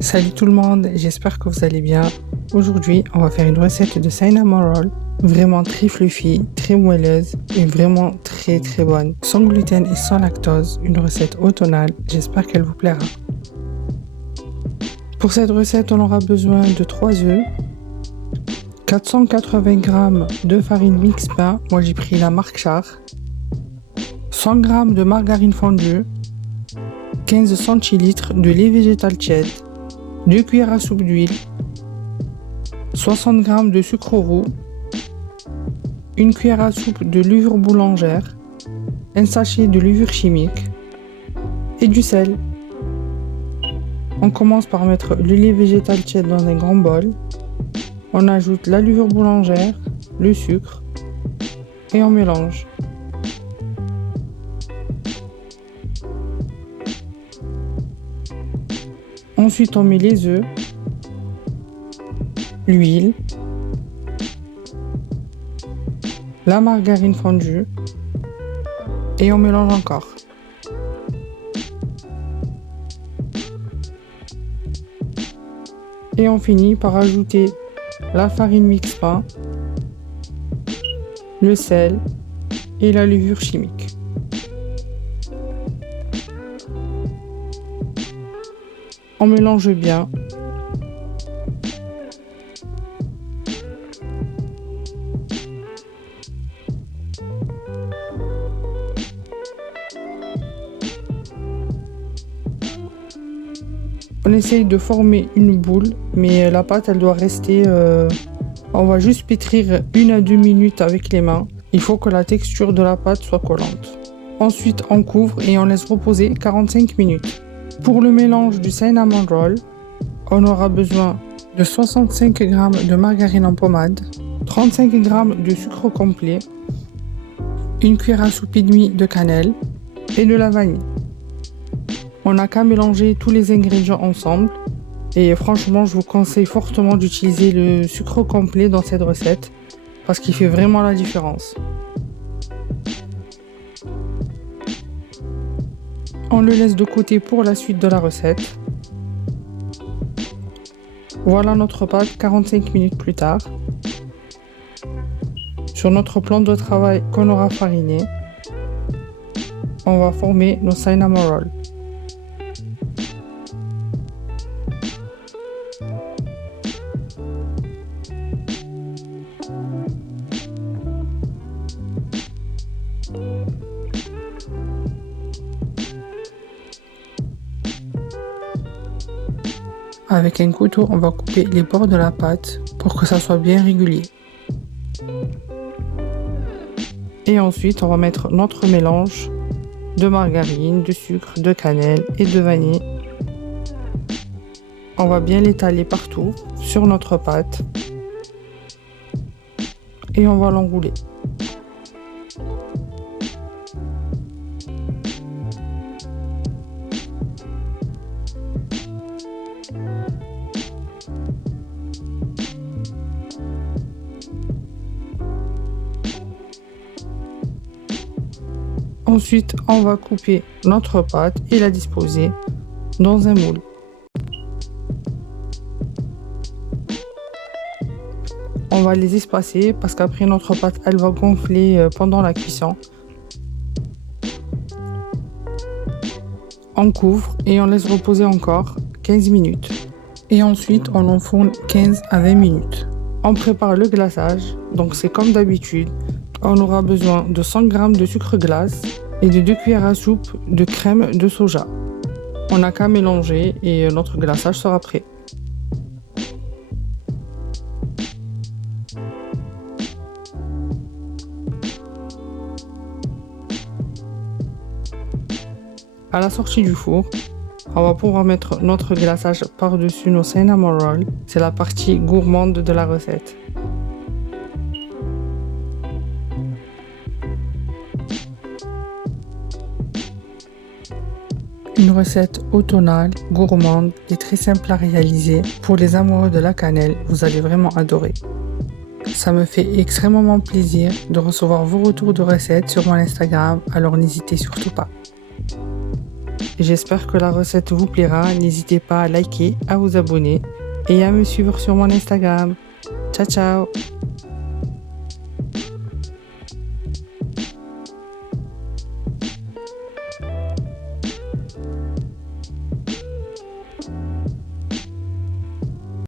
Salut tout le monde, j'espère que vous allez bien. Aujourd'hui, on va faire une recette de cinnamon roll, vraiment très fluffy, très moelleuse et vraiment très bonne. Sans gluten et sans lactose, une recette automnale, j'espère qu'elle vous plaira. Pour cette recette, on aura besoin de 3 œufs, 480 g de farine mix pain, moi j'ai pris la marque Char, 100 g de margarine fondue, 15 centilitres de lait végétal tiède, 2 cuillères à soupe d'huile, 60 g de sucre roux, 1 cuillère à soupe de levure boulangère, un sachet de levure chimique et du sel. On commence par mettre le lait végétal tiède dans un grand bol. On ajoute la levure boulangère, le sucre et on mélange. Ensuite, on met les œufs, l'huile, la margarine fondue et on mélange encore. Et on finit par ajouter la farine mix pain, le sel et la levure chimique. On mélange bien. On essaye de former une boule, mais la pâte elle doit rester... On va juste pétrir 1 à 2 minutes avec les mains. Il faut que la texture de la pâte soit collante. Ensuite, on couvre et on laisse reposer 45 minutes. Pour le mélange du cinnamon roll, on aura besoin de 65 g de margarine en pommade, 35 g de sucre complet, 1 cuillère à soupe et demie de cannelle et de la vanille. On n'a qu'à mélanger tous les ingrédients ensemble et franchement je vous conseille fortement d'utiliser le sucre complet dans cette recette parce qu'il fait vraiment la différence. On le laisse de côté pour la suite de la recette. Voilà notre pâte 45 minutes plus tard. Sur notre plan de travail qu'on aura fariné, on va former nos cinnamon rolls. Avec un couteau, on va couper les bords de la pâte pour que ça soit bien régulier. Et ensuite, on va mettre notre mélange de margarine, de sucre, de cannelle et de vanille. On va bien l'étaler partout sur notre pâte et on va l'enrouler. Ensuite, on va couper notre pâte et la disposer dans un moule. On va les espacer parce qu'après notre pâte, elle va gonfler pendant la cuisson. On couvre et on laisse reposer encore 15 minutes. Et ensuite, on enfourne 15 à 20 minutes. On prépare le glaçage, donc c'est comme d'habitude. On aura besoin de 100 g de sucre glace et de 2 cuillères à soupe de crème de soja. On n'a qu'à mélanger et notre glaçage sera prêt. À la sortie du four, on va pouvoir mettre notre glaçage par-dessus nos cinnamon rolls. C'est la partie gourmande de la recette. Une recette automnale, gourmande et très simple à réaliser. Pour les amoureux de la cannelle, vous allez vraiment adorer. Ça me fait extrêmement plaisir de recevoir vos retours de recettes sur mon Instagram, alors n'hésitez surtout pas. J'espère que la recette vous plaira, n'hésitez pas à liker, à vous abonner et à me suivre sur mon Instagram. Ciao ciao!